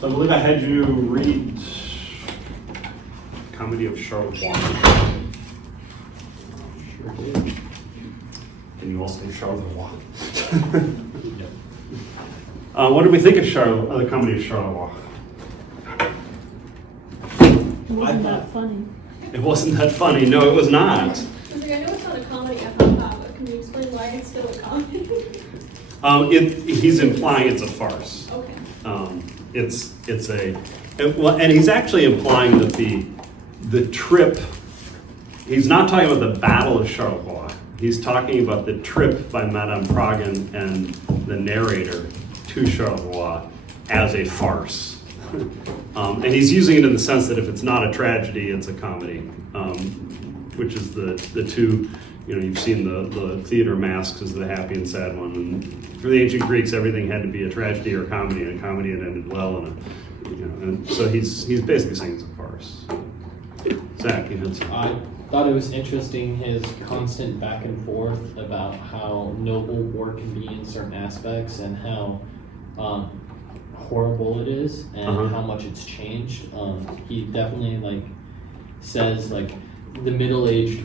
So I believe I had you read Comedy of Charleroi. Sure did. Can you all say Charleroi? Yep. What did we think of the Comedy of Charleroi? It wasn't that funny. It wasn't that funny. No, it was not. I was like, I know it's not a comedy, but can you explain why it's still a comedy? He's implying it's a farce. Okay. And he's actually implying that the trip. He's not talking about the Battle of Charleroi. He's talking about the trip by Madame Pragan and the narrator to Charleroi as a farce. And he's using it in the sense that if it's not a tragedy, it's a comedy, which is the two. You've seen the theater masks as the happy and sad one. And for the ancient Greeks, everything had to be a tragedy or a comedy, and a comedy had ended well. And so he's basically saying it's a farce. Zach, you had some. I thought it was interesting his constant back and forth about how noble war can be in certain aspects and how horrible it is and how much it's changed. He definitely says the Middle Ages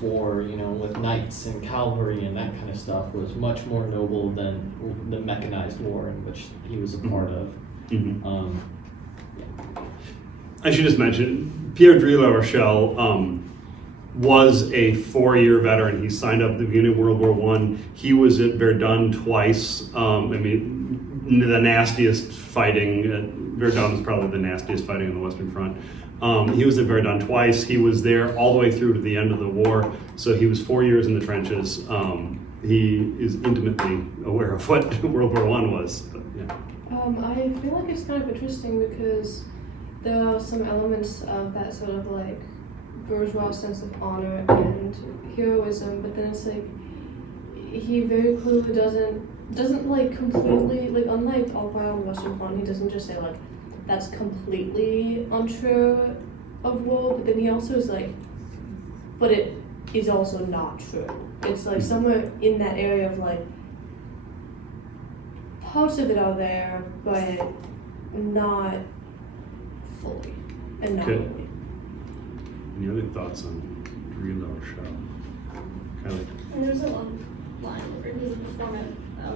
war, with knights and cavalry and that kind of stuff was much more noble than the mechanized war in which he was a part of. Mm-hmm. I should just mention, Pierre de La Rochelle was a 4-year veteran. He signed up at the beginning of World War I. He was at Verdun twice. The nastiest fighting. Verdun is probably the nastiest fighting on the Western Front. He was at Verdun twice. He was there all the way through to the end of the war. So he was 4 years in the trenches. He is intimately aware of what World War I was. But, yeah. I feel like it's kind of interesting because there are some elements of that sort of bourgeois sense of honor and heroism, but then it's he very clearly doesn't completely unlike all part on the Western Front, he doesn't just say that's completely untrue of war, but then he also is but it is also not true. It's somewhere in that area of parts of it are there, but not fully and not really. Any other thoughts on Drew La Rochelle? Kylie? And there's a long line where he's before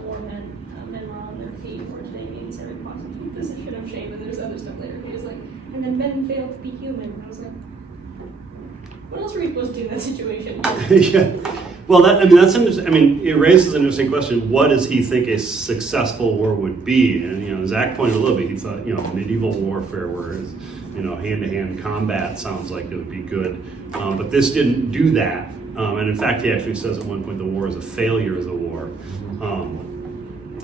war men are on their feet, or today means every possible position of shame, and there's other stuff later. He was and then men fail to be human. And I was what else were we supposed to do in that situation? Yeah. Well, that's interesting. It raises an interesting question. What does he think a successful war would be? And Zach pointed a little bit. He thought medieval warfare, where hand-to-hand combat sounds like it would be good, but this didn't do that. And in fact, he actually says at one point the war is a failure as a war.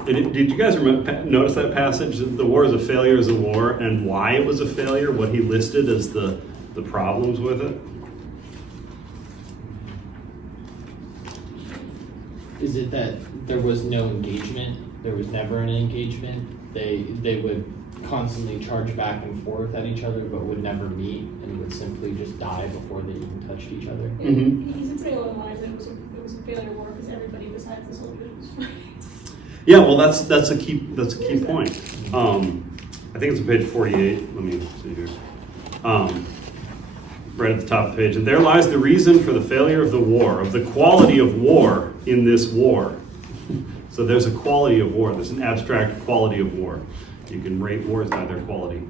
Did you guys notice that passage? The war is a failure as a war, and why it was a failure? What he listed as the problems with it. Is it that there was no engagement? There was never an engagement? They would constantly charge back and forth at each other but would never meet and would simply just die before they even touched each other? Mm-hmm. He said along the lines that it was a failure war because everybody besides the soldiers was fighting. Yeah, well, that's a key point. I think it's on page 48. Let me see here. Right at the top of the page. And there lies the reason for the failure of the war, of the quality of war in this war. So there's a quality of war. There's an abstract quality of war. You can rate wars by their quality.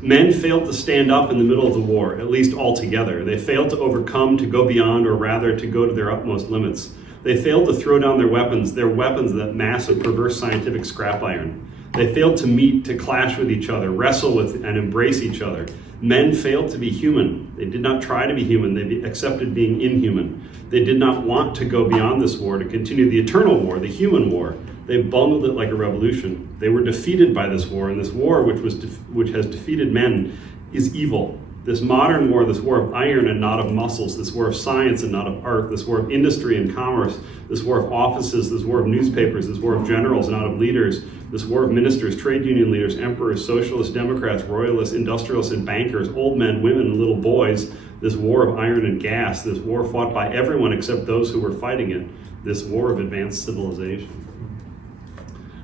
Men failed to stand up in the middle of the war, at least altogether. They failed to overcome, to go beyond, or rather to go to their utmost limits. They failed to throw down their weapons, that mass of perverse scientific scrap iron. They failed to meet, to clash with each other, wrestle with and embrace each other. Men failed to be human. They did not try to be human. They accepted being inhuman. They did not want to go beyond this war, to continue the eternal war, the human war. They bungled it like a revolution. They were defeated by this war, and this war, which has defeated men, is evil. This modern war, this war of iron and not of muscles, this war of science and not of art, this war of industry and commerce, this war of offices, this war of newspapers, this war of generals and not of leaders, this war of ministers, trade union leaders, emperors, socialists, democrats, royalists, industrialists, and bankers, old men, women, and little boys, this war of iron and gas, this war fought by everyone except those who were fighting it, this war of advanced civilization.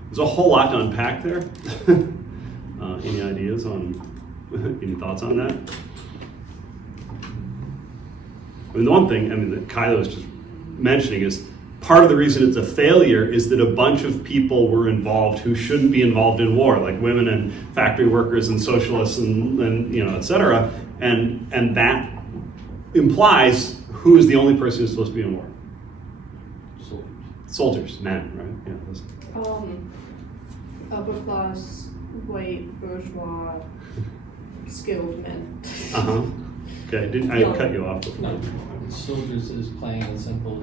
there's a whole lot to unpack there. Any ideas on, any thoughts on that? I mean, the one thing, that Kylo was just mentioning is part of the reason it's a failure is that a bunch of people were involved who shouldn't be involved in war, like women and factory workers and socialists and et cetera. And that implies who is the only person who's supposed to be in war? Soldiers, men, right? Yeah. Upper class, white, bourgeois, skilled men. Uh-huh. Okay, I cut you off before. No, soldiers is plain and simple.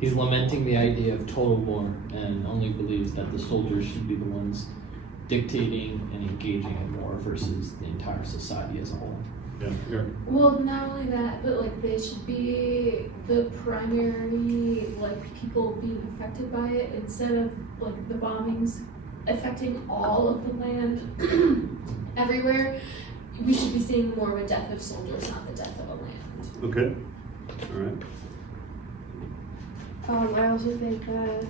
He's lamenting the idea of total war and only believes that the soldiers should be the ones dictating and engaging in war versus the entire society as a whole. Yeah, here. Well, not only that, but like they should be the primary people being affected by it instead of like the bombings affecting all of the land everywhere. We should be seeing more of a death of soldiers, not the death of a land. Okay, all right. I also think that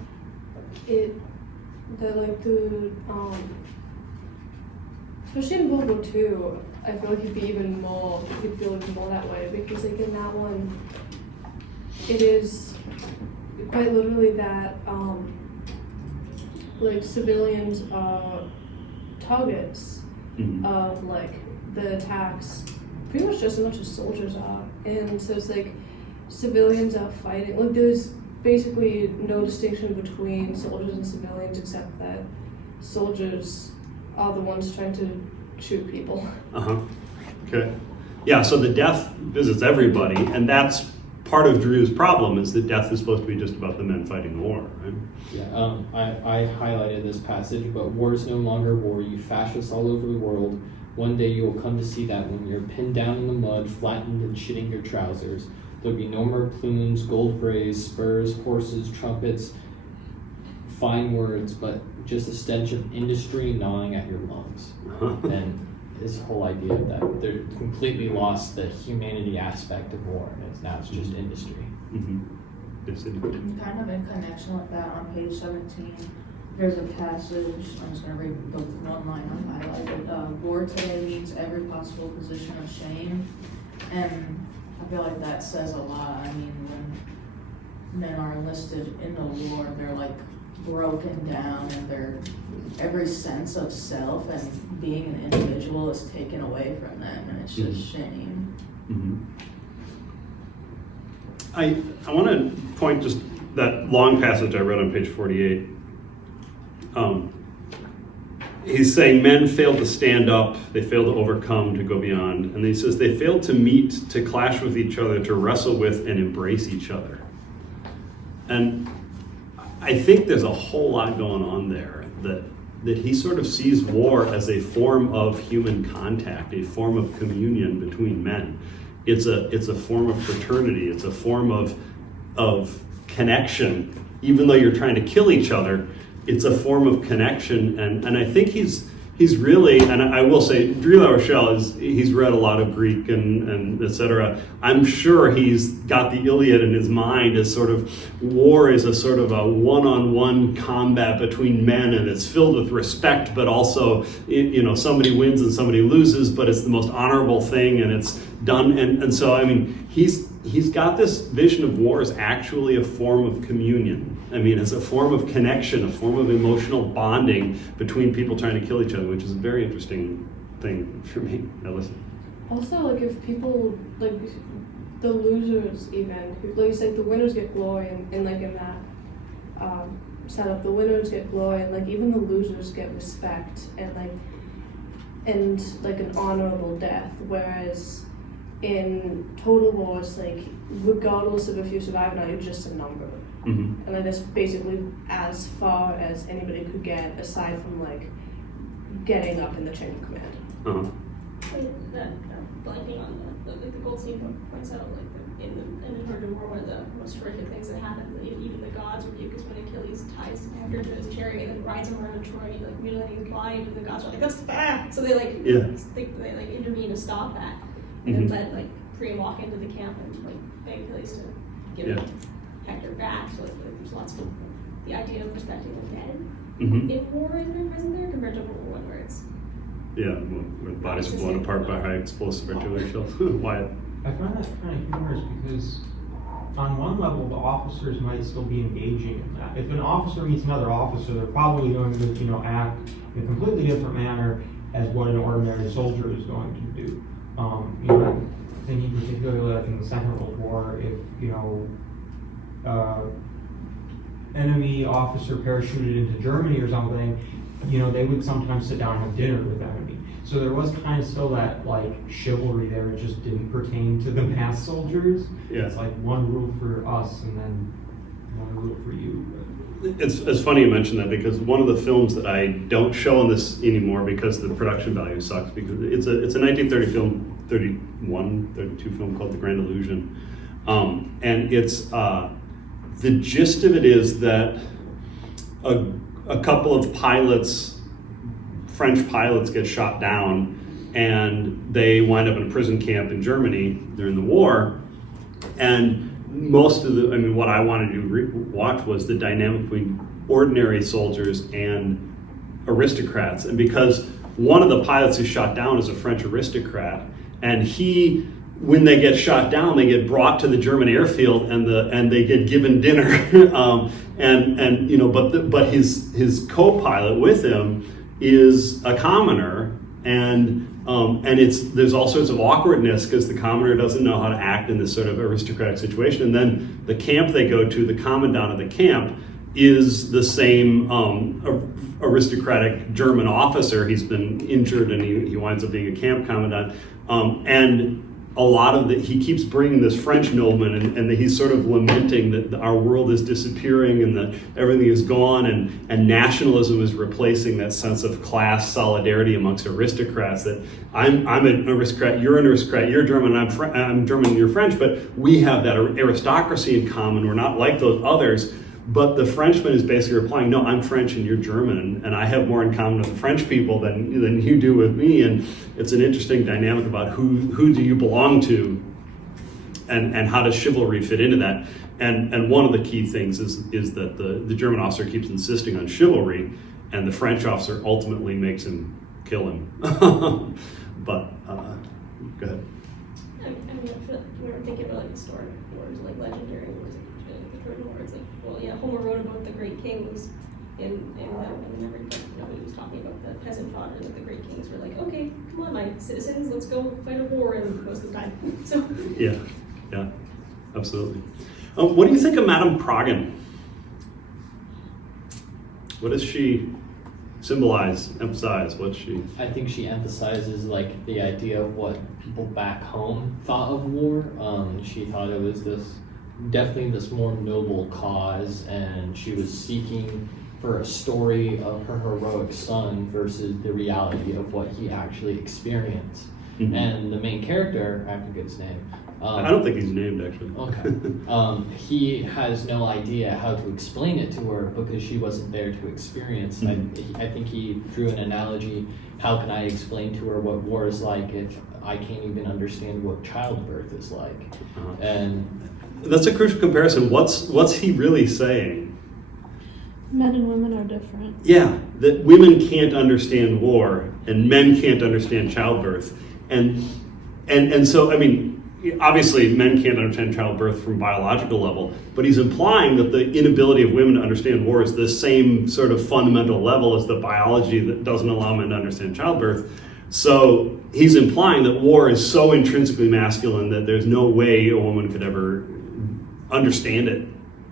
especially in World War II, I feel like he'd feel even more that way because like in that one, it is quite literally that civilians are targets of the attacks pretty much just as much as soldiers are, and so it's like civilians are fighting. Like there's basically no distinction between soldiers and civilians except that soldiers are the ones trying to shoot people. Okay. Yeah, so the death visits everybody, and that's part of Drew's problem is that death is supposed to be just about the men fighting the war, right? Yeah, I highlighted this passage, but war is no longer war, you fascists all over the world. One day you will come to see that when you're pinned down in the mud, flattened and shitting your trousers. There'll be no more plumes, gold brays, spurs, horses, trumpets, fine words, but just a stench of industry gnawing at your lungs. And his whole idea that they're completely lost the humanity aspect of war, and now it's just industry. Yes, it is. Kind of in connection with that, on page 17, there's a passage, I'm just going to read the one line I highlighted. War today means every possible position of shame, and I feel like that says a lot. I mean, when men are enlisted in the war, they're like broken down, and their every sense of self and being an individual is taken away from them, and it's just shame. I want to point just that long passage I read on page 48. He's saying men failed to stand up, they failed to overcome, to go beyond. And he says they failed to meet, to clash with each other, to wrestle with and embrace each other. And I think there's a whole lot going on there that he sort of sees war as a form of human contact, a form of communion between men. It's a form of fraternity. It's a form of connection. Even though you're trying to kill each other, it's a form of connection. And I think he's really, and I will say, Drew LaRochelle he's read a lot of Greek and et cetera. I'm sure he's got the Iliad in his mind as sort of war is a sort of a one-on-one combat between men, and it's filled with respect, but also, somebody wins and somebody loses, but it's the most honorable thing, and it's done. And so, I mean, he's got this vision of war as actually a form of communion. I mean, it's a form of connection, a form of emotional bonding between people trying to kill each other, which is a very interesting thing for me. Now listen. Also, if people, the losers even, like you said, the winners get glory, and in that setup, the winners get glory, and even the losers get respect, and an honorable death, whereas in total war, it's regardless of if you survive or not, you're just a number. And that's basically as far as anybody could get, aside from getting up in the chain of command. Blanking on the Goldstein book points out in the Trojan War, one of the most horrific things that happened, even the gods rebuke, is when Achilles ties Hector to his chariot and rides him around Troy, and mutilating his body, and the gods are that's bad. So they they intervene to stop that, and then let Priam walk into the camp and beg Achilles to give Hector back. So there's lots of the idea of respecting the dead Mhm. in war isn't present there compared to World War I, where it's Yeah, where the bodies are blown apart by high explosive artillery shells. Wyatt? I find that kind of humorous because on one level, the officers might still be engaging in that. If an officer meets another officer, they're probably going to, act in a completely different manner as what an ordinary soldier is going to do. Thinking particularly like in the Second World War, if, enemy officer parachuted into Germany or something, they would sometimes sit down and have dinner with the enemy. So there was kind of still that like chivalry there. It just didn't pertain to the mass soldiers. Yeah. It's like one rule for us and then one rule for you. It's funny you mentioned that because one of the films that I don't show on this anymore because the production value sucks, because it's a 1930 film, 32 film called The Grand Illusion. And it's, the gist of it is that a couple of French pilots get shot down and they wind up in a prison camp in Germany during the war. And most of what I wanted to watch was the dynamic between ordinary soldiers and aristocrats. And because one of the pilots who shot down is a French aristocrat, and when they get shot down, they get brought to the German airfield and they get given dinner. But his co-pilot with him is a commoner, and there's all sorts of awkwardness because the commoner doesn't know how to act in this sort of aristocratic situation. And then the camp they go to, the commandant of the camp is the same aristocratic German officer. He's been injured and he winds up being a camp commandant. And a lot of he keeps bringing this French nobleman, and he's sort of lamenting that our world is disappearing and that everything is gone, and nationalism is replacing that sense of class solidarity amongst aristocrats. That I'm an aristocrat, you're an aristocrat, you're German, I'm German, and you're French, but we have that aristocracy in common. We're not like those others. But the Frenchman is basically replying, no, I'm French and you're German, and I have more in common with the French people than you do with me. And it's an interesting dynamic about who do you belong to, and how does chivalry fit into that. And one of the key things is that the German officer keeps insisting on chivalry, and the French officer ultimately makes him kill him. But go ahead. I feel like we were thinking about like historic wars, like legendary wars, like the Trojan War. It's like, well, yeah, Homer wrote about the great kings in nobody was talking about the peasant fodder that the great kings were like, okay, come on, my citizens, let's go fight a war, and most of the time. So Yeah, absolutely. What do you think of Madame Pragan? What does she symbolize, emphasize? What's she? I think she emphasizes like the idea of what people back home thought of war. She thought it was definitely this more noble cause, and she was seeking for a story of her heroic son versus the reality of what he actually experienced. Mm-hmm. And the main character, I forget his name. I don't think he's named, actually. Okay. He has no idea how to explain it to her because she wasn't there to experience. Mm-hmm. I think he drew an analogy. How can I explain to her what war is like if I can't even understand what childbirth is like? Uh-huh. And that's a crucial comparison. What's he really saying? Men and women are different. Yeah, that women can't understand war and men can't understand childbirth. And so, I mean, obviously men can't understand childbirth from biological level, but he's implying that the inability of women to understand war is the same sort of fundamental level as the biology that doesn't allow men to understand childbirth. So he's implying that war is so intrinsically masculine that there's no way a woman could ever understand it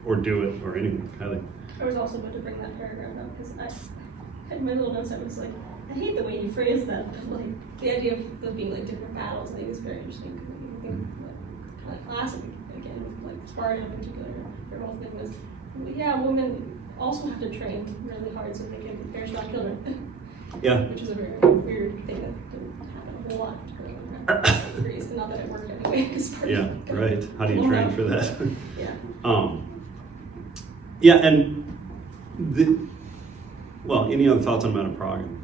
or do it or anything. Kylie. I was also about to bring that paragraph up because I had my little notes. I was like, I hate the way you phrase that. Like the idea of there being like different battles, I think is very interesting. I think like kind of classic again, with like Sparta in particular. Their whole thing was, yeah, women also have to train really hard so they can bear strong children. Yeah. Which is a very weird thing that didn't happen a whole lot. Not that it worked anyway. Yeah, right. How do you train for that? Yeah. Yeah, and any other thoughts on Madame Pragan?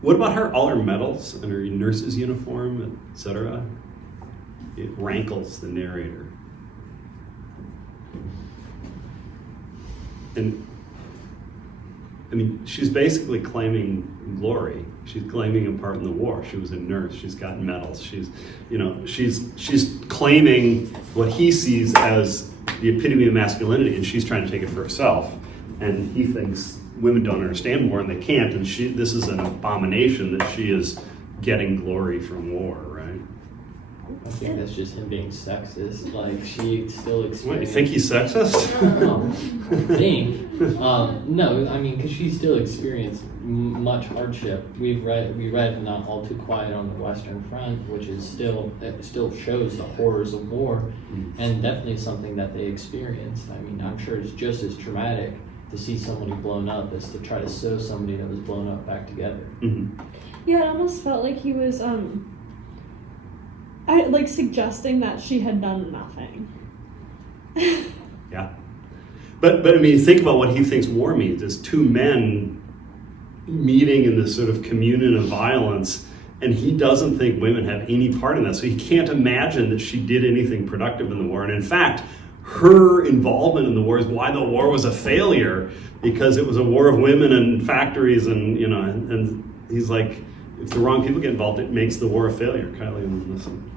What about all her medals and her nurse's uniform, etc.? It rankles the narrator. and I mean, she's basically claiming glory. She's claiming a part in the war. She was a nurse. She's gotten medals. She's claiming what he sees as the epitome of masculinity, and she's trying to take it for herself. And he thinks women don't understand war, and they can't. And this is an abomination that she is getting glory from war, right? I think that's just him being sexist. Like, she still experiences. What, you think he's sexist? No, I mean, because she still experienced much hardship. We read Not All Too Quiet on the Western Front, which is it still shows the horrors of war, and definitely something that they experienced. I mean, I'm sure it's just as traumatic to see somebody blown up as to try to sew somebody that was blown up back together. Mm-hmm. Yeah, it almost felt like he was suggesting that she had done nothing. Yeah. But I mean, think about what he thinks war means. It's two men meeting in this sort of communion of violence, and he doesn't think women have any part in that. So he can't imagine that she did anything productive in the war. And in fact, her involvement in the war is why the war was a failure, because it was a war of women and factories, and and he's like, if the wrong people get involved, it makes the war a failure. Kylie, listen.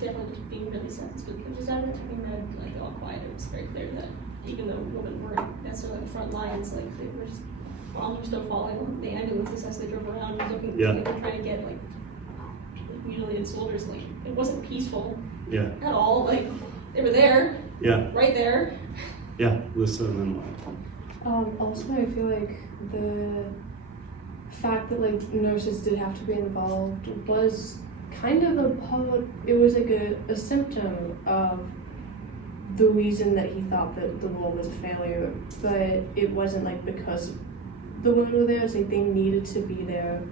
Definitely just being really sexist with coaches out of it. I mean, like All Quiet, it was very clear that even though women weren't necessarily on the front lines, like they were just, bombs were still falling on the ambulances as they drove around, looking, Yeah. like, they were trying to get like mutilated soldiers. Like, it wasn't peaceful Yeah. at all. Like, they were there, Yeah. right there. Yeah. Listen and then what? Also, I feel like the fact that like nurses did have to be involved was kind of it was like a symptom of the reason that he thought that the war was a failure, but it wasn't like because the women were there. It's like they needed to be there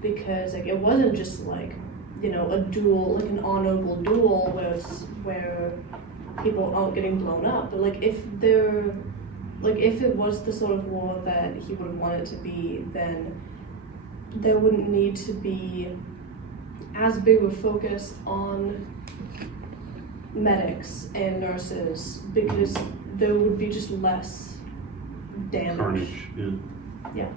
because like it wasn't just like a duel, like an honorable duel where people aren't getting blown up, but like if it was the sort of war that he would have wanted to be, then there wouldn't need to be as big of a focus on medics and nurses, because there would be just less damage. Carnage. Yeah. Yeah.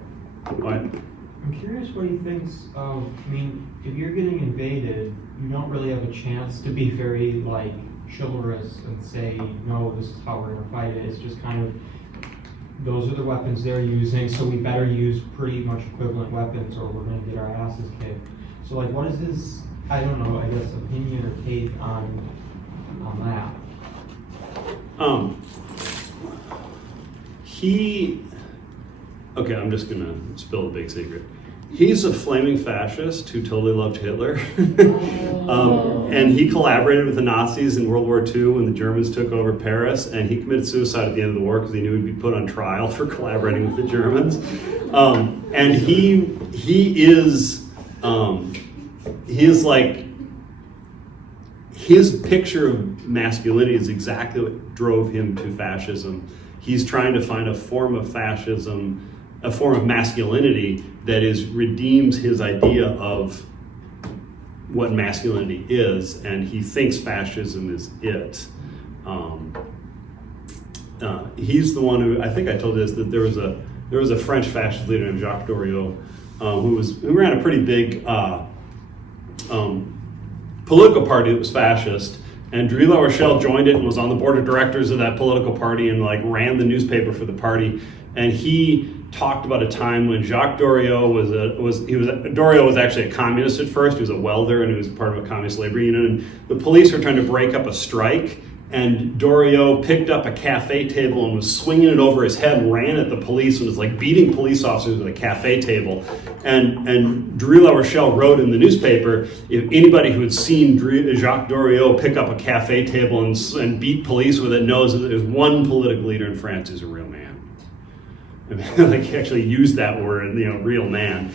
Why? I'm curious what he thinks of, I mean, if you're getting invaded, you don't really have a chance to be very, like, chivalrous and say, no, this is how we're gonna fight it. It's just kind of, those are the weapons they're using, so we better use pretty much equivalent weapons or we're gonna get our asses kicked. So, like, what is his, I don't know, I guess, opinion or take on that? Okay, I'm just gonna spill a big secret. He's a flaming fascist who totally loved Hitler. And he collaborated with the Nazis in World War II when the Germans took over Paris, and he committed suicide at the end of the war because he knew he'd be put on trial for collaborating with the Germans. And he is like, his picture of masculinity is exactly what drove him to fascism. He's trying to find a form of fascism, a form of masculinity that redeems his idea of what masculinity is, and he thinks fascism is it. He's the one who, I think I told you this, that there was a French fascist leader named Jacques Doriot, who ran a pretty big political party that was fascist, and Drie La Rochelle joined it and was on the board of directors of that political party and like ran the newspaper for the party. And he talked about a time when Jacques Doriot Doriot was actually a communist at first. He was a welder and he was part of a communist labor union. And the police were trying to break up a strike, and Doriot picked up a cafe table and was swinging it over his head and ran at the police and was like beating police officers with a cafe table. And Drie La Rochelle wrote in the newspaper, if anybody who had seen Jacques Doriot pick up a cafe table and beat police with it knows that there's one political leader in France who's a real man. I mean, like, he actually used that word, real man.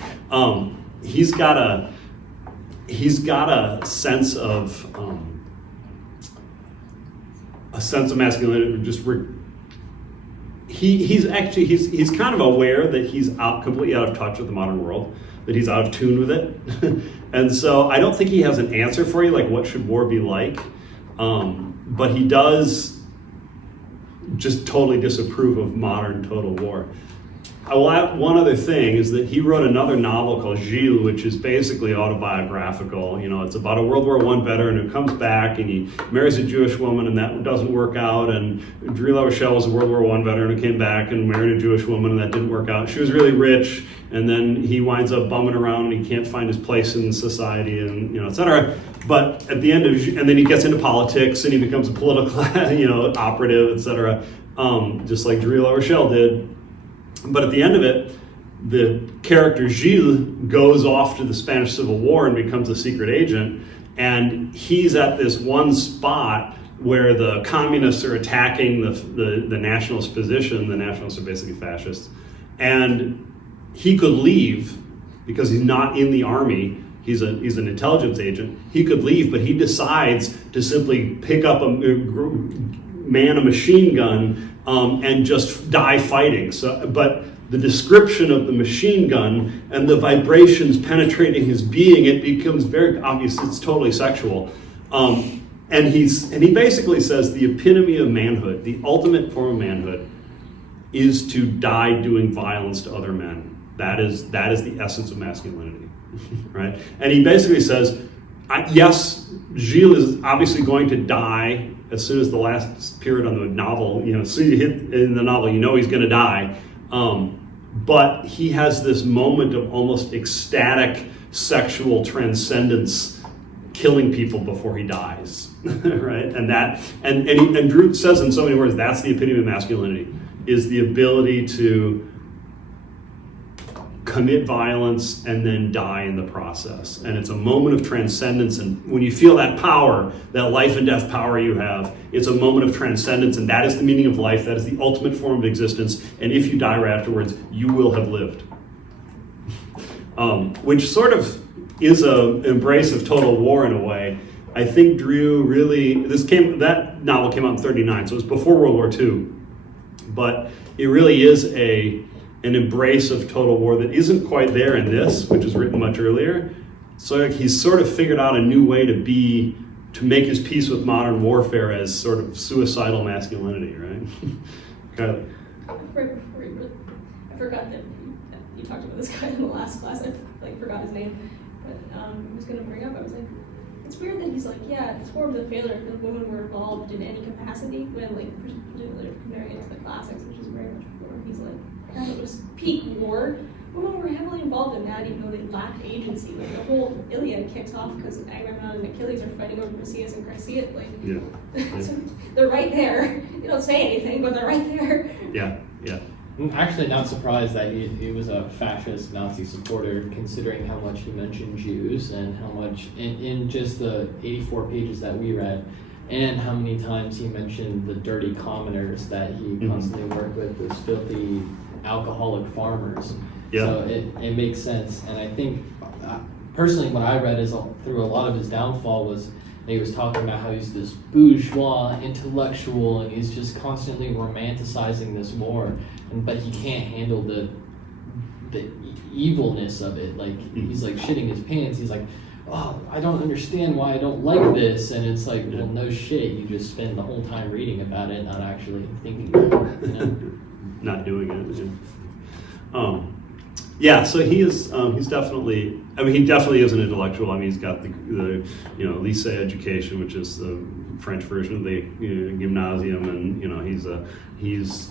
He's got a sense of masculinity. He's kind of aware that he's completely out of touch with the modern world, that he's out of tune with it. And so I don't think he has an answer for you, like what should war be like. But he does just totally disapprove of modern total war. I will add one other thing, is that he wrote another novel called Gilles, which is basically autobiographical. You know, it's about a World War I veteran who comes back and he marries a Jewish woman and that doesn't work out. And Drew La Rochelle was a World War I veteran who came back and married a Jewish woman and that didn't work out. She was really rich, and then he winds up bumming around and he can't find his place in society, and, you know, et cetera. But at the end of, and then he gets into politics and he becomes a political, you know, operative, et cetera, just like Drew La Rochelle did. But at the end of it, the character Gilles goes off to the Spanish Civil War and becomes a secret agent. And he's at this one spot where the communists are attacking the nationalist position. The nationalists are basically fascists. And he could leave because he's not in the army. He's an intelligence agent. He could leave, but he decides to simply pick up man a machine gun and just die fighting. But the description of the machine gun and the vibrations penetrating his being, it becomes very obvious it's totally sexual. And he basically says the epitome of manhood, the ultimate form of manhood, is to die doing violence to other men. That is the essence of masculinity, right? And he basically says, yes, Gilles is obviously going to die as soon as the last period on the novel, you know, as soon as you hit in the novel, you know he's going to die. But he has this moment of almost ecstatic sexual transcendence, killing people before he dies, right? And Drew says in so many words, that's the epitome of masculinity, is the ability to commit violence and then die in the process. And it's a moment of transcendence. And when you feel that power, that life and death power you have, it's a moment of transcendence. And that is the meaning of life. That is the ultimate form of existence. And if you die right afterwards, you will have lived. Which sort of is an embrace of total war in a way. I think Drew really, that novel came out in 1939, so it was before World War II. But it really is an embrace of total war that isn't quite there in this, which was written much earlier. So he's sort of figured out a new way to make his peace with modern warfare as sort of suicidal masculinity, right? Kylie. Right before I forgot that you talked about this guy in the last class. I forgot his name, but I was going to bring up. I was like, it's weird that he's like, yeah, it's forms of failure because women were involved in any capacity when, like, particularly comparing it to the classics, which is very much before. He's like, yeah, it was peak war. Women were heavily involved in that, even though they lacked agency. Like, the whole Iliad kicks off because Agamemnon and Achilles are fighting over Briseis and Chryseis. Like, Yeah. so they're right there. You don't say anything, but they're right there. Yeah. I'm actually not surprised that he was a fascist Nazi supporter, considering how much he mentioned Jews and how much, in just the 84 pages that we read, and how many times he mentioned the dirty commoners that he constantly worked with, those filthy alcoholic farmers. Yeah. So it makes sense. And I think, personally, what I read is through a lot of his downfall was he was talking about how he's this bourgeois intellectual and he's just constantly romanticizing this war, but he can't handle the evilness of it. Like, he's like shitting his pants. He's like, oh, I don't understand why I don't like this. And it's like, well, no shit. You just spend the whole time reading about it, not actually thinking about it, you know? Not doing it. Yeah, so he's definitely, he definitely is an intellectual. I mean, he's got the lycée education, which is the French version of the gymnasium, and he's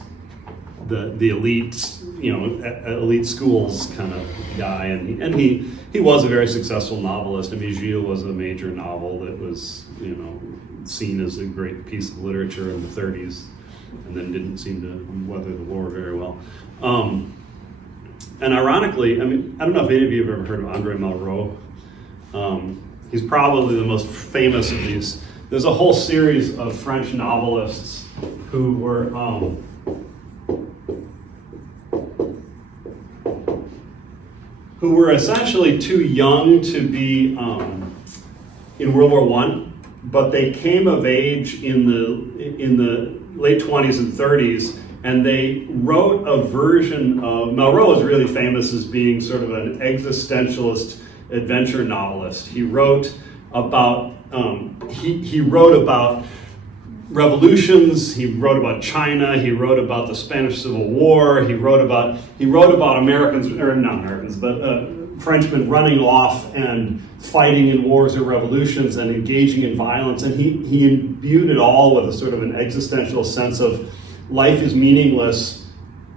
the elite, elite schools kind of guy, and he was a very successful novelist. I mean, Gilles was a major novel that was seen as a great piece of literature in the 30s, and then didn't seem to weather the war very well. And ironically, I mean, I don't know if any of you have ever heard of André Malraux. He's probably the most famous of these. There's a whole series of French novelists who were essentially too young to be in World War I, but they came of age in the late 20s and 30s. And they wrote a version of, Malraux is really famous as being sort of an existentialist adventure novelist. He wrote about revolutions. He wrote about China. He wrote about the Spanish Civil War. He wrote about Americans, or not Americans, but Frenchmen running off and fighting in wars or revolutions and engaging in violence. And he imbued it all with a sort of an existential sense of life is meaningless.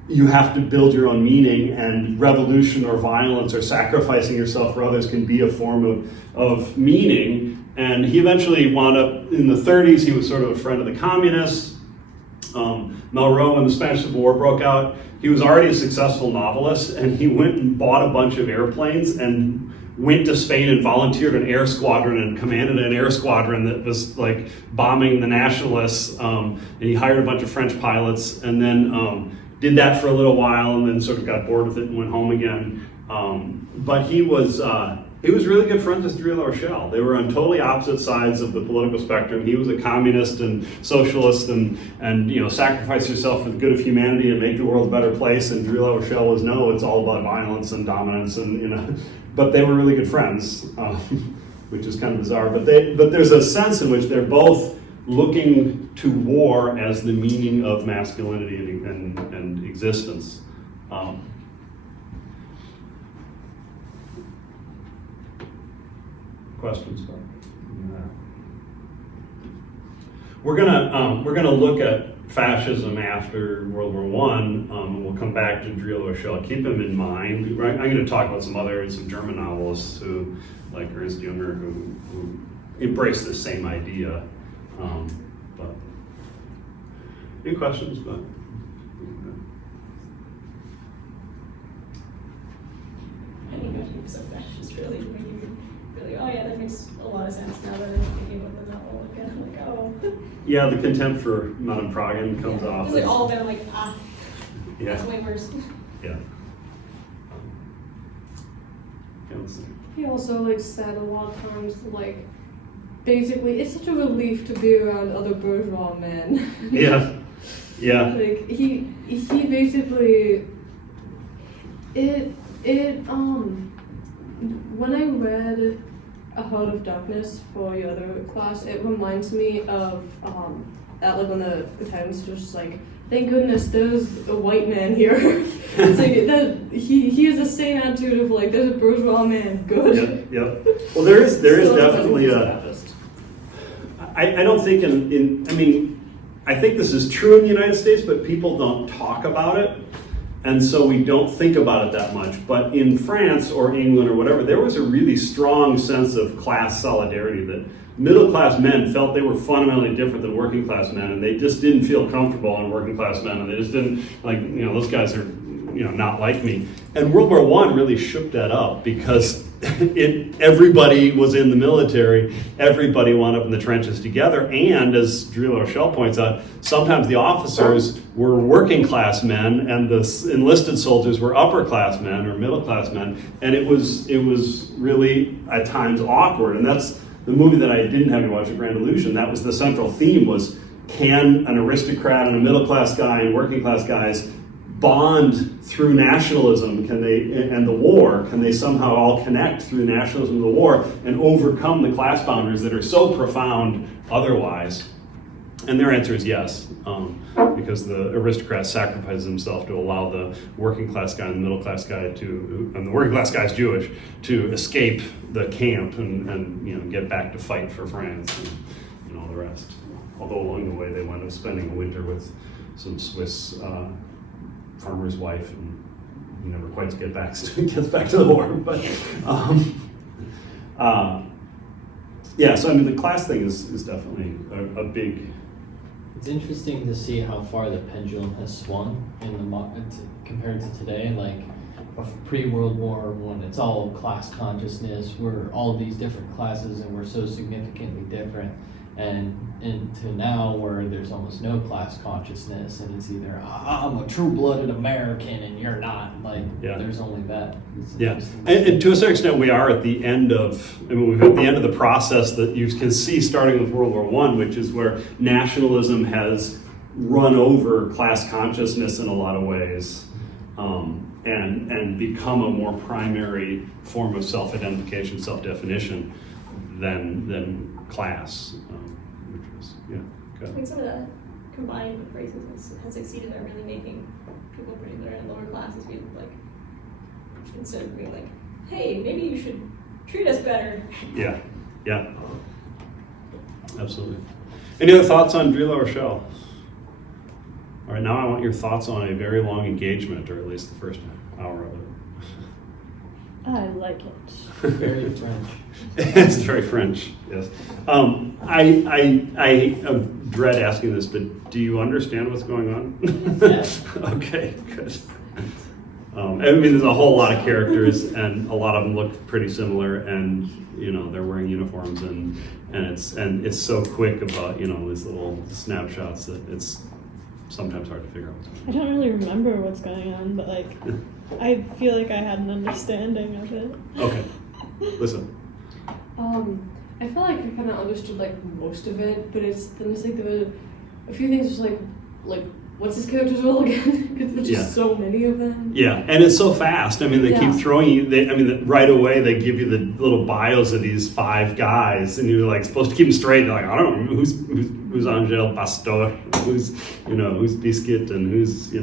You have to build your own meaning, and revolution or violence or sacrificing yourself for others can be a form of meaning. And he eventually wound up in the 30s. He was sort of a friend of the communists. Malraux, when the Spanish Civil War broke out, he was already a successful novelist, and he went and bought a bunch of airplanes and went to Spain and volunteered an air squadron and commanded an air squadron that was like bombing the nationalists. And he hired a bunch of French pilots, and then did that for a little while, and then sort of got bored with it and went home again. But he was really good friends with Dreux La Rochelle. They were on totally opposite sides of the political spectrum. He was a communist and socialist, and sacrifice yourself for the good of humanity and make the world a better place. And Dreux La Rochelle was, no, it's all about violence and dominance, and But they were really good friends, which is kind of bizarre. But there's a sense in which they're both looking to war as the meaning of masculinity and existence. Questions? We're gonna look at fascism after World War I, and we'll come back to Dreux La Rochelle. Keep him in mind. Right? I'm going to talk about some German novelists who, like Ernst Junger, who embrace the same idea. But any questions? But I think that's just really, oh yeah, that makes a lot of sense now that I'm thinking about the novel again. I'm like, oh. yeah, the contempt for Madame Pragen comes off. It's like all of them, like, Yeah. that's way worse. Yeah. Let's see. He also said a lot of times basically it's such a relief to be around other bourgeois men. Yeah. Yeah. He basically when I read A Heart of Darkness for your other class, it reminds me of when the protagonist was just like, thank goodness there's a white man here. It's like that he has the same attitude of there's a bourgeois man, good. Yep. Well, there is So definitely it's a. Baptist. I don't think I think this is true in the United States, but people don't talk about it. And so we don't think about it that much. But in France or England or whatever, there was a really strong sense of class solidarity that middle-class men felt they were fundamentally different than working-class men, and they just didn't feel comfortable on working-class men, and they just didn't, those guys are, not like me. And World War I really shook that up because everybody was in the military, everybody wound up in the trenches together, and as Dreux La Rochelle points out, sometimes the officers were working class men and the enlisted soldiers were upper class men or middle class men, and it was really at times awkward. And that's the movie that I didn't have you watch, A Grand Illusion. That was the central theme, was can an aristocrat and a middle class guy and working class guys bond through nationalism? And the war, can they somehow all connect through nationalism and the war and overcome the class boundaries that are so profound otherwise? And their answer is yes, because the aristocrat sacrifices himself to allow the working class guy and the middle class guy and the working class guy is Jewish, to escape the camp and get back to fight for France and all the rest. Although along the way they wound up spending a winter with some Swiss farmer's wife, and he never quite gets back to the war. But so the class thing is definitely a big. It's interesting to see how far the pendulum has swung compared to today. Pre-World War I, it's all class consciousness. We're all these different classes, and we're so significantly different. And to now, where there's almost no class consciousness, and it's either I'm a true-blooded American and you're not. There's only that. Yeah, and to a certain extent, we are at the end of. We're at the end of the process that you can see starting with World War I, which is where nationalism has run over class consciousness in a lot of ways, and become a more primary form of self-identification, self-definition than class, which was I think some of the combined races has succeeded at really making people particularly in lower classes be like, instead of being like, hey, maybe you should treat us better. Yeah, yeah. Absolutely. Any other thoughts on Drew La Rochelle? All right, now I want your thoughts on a very long engagement, or at least the first hour of it. I like it. Very French. It's very French, yes. I dread asking this, but do you understand what's going on? Yes. Okay, good. I mean, there's a whole lot of characters, and a lot of them look pretty similar, and you know they're wearing uniforms, and it's so quick about these little snapshots that it's sometimes hard to figure out. I don't really remember what's going on, but like, I feel like I had an understanding of it. Okay, listen. I feel like I kind of understood like most of it, but it's like there were a few things just like what's his character's role again? Because there's just so many of them. Yeah, and it's so fast. I mean, they keep throwing you. Right away they give you the little bios of these 5 guys, and you're like supposed to keep them straight. You're like, I don't know who's Angel Pastor, who's Biscuit, and who's